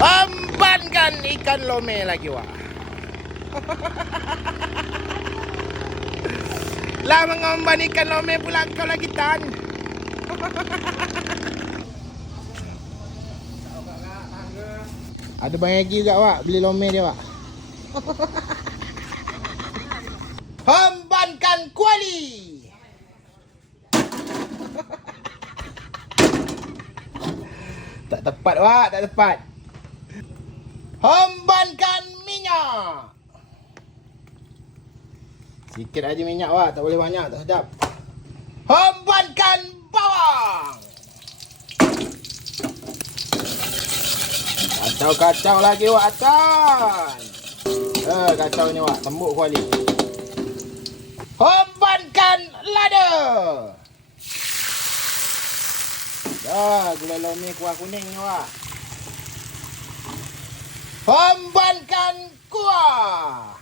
Embankan ikan lome lagi wak. Lah mengemban ikan lome pula kau lagi tan. Ada banyak lagi juga wak beli lome dia wak. Embankan kuali. Tak tepat wak, tak tepat. Embankan minyak. Sikit aja minyak wak, tak boleh banyak, tak sedap. Embankan bawang. Kacau-kacau lagi wak Atan. Kacau ni wak, tembuk kuali. Embankan lada. Dah, gula lome kuah kuning ni wak. Embankan kuah.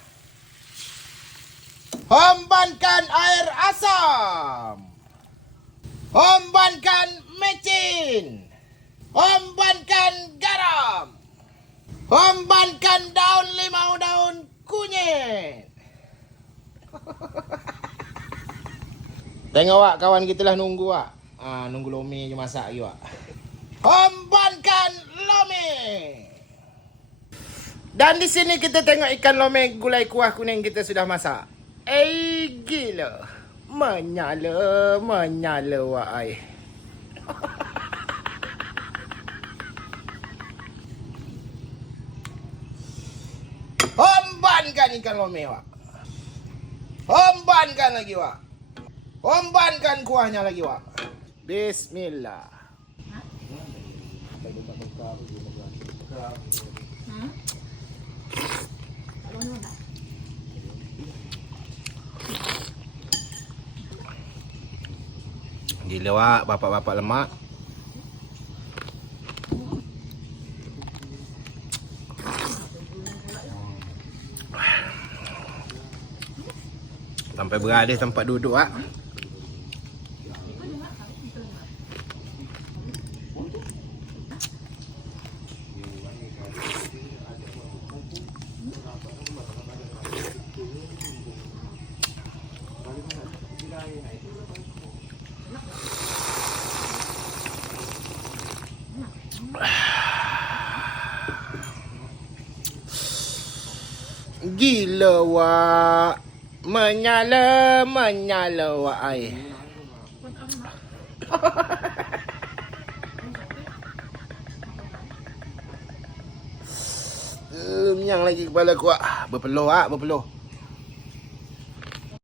Embankan air asam. Embankan mecin. Embankan garam. Embankan daun limau, daun kunyit. Tengok wak, kawan kita lah nunggu wak. Nunggu lome je masak lagi wak. Embankan lome. Dan di sini kita tengok ikan lome gulai kuah kuning kita sudah masak. Gila. Menyala wak ai. Embankan ikan lome wak. Embankan lagi wak. Embankan kuahnya lagi wak. Bismillah. Gila wak, bapak-bapak lemak. Sampai berada tempat duduk wak. Gila wak. Menyala wak ai. Menyang lagi kepala aku wak. Berpeluh wak, berpeluh.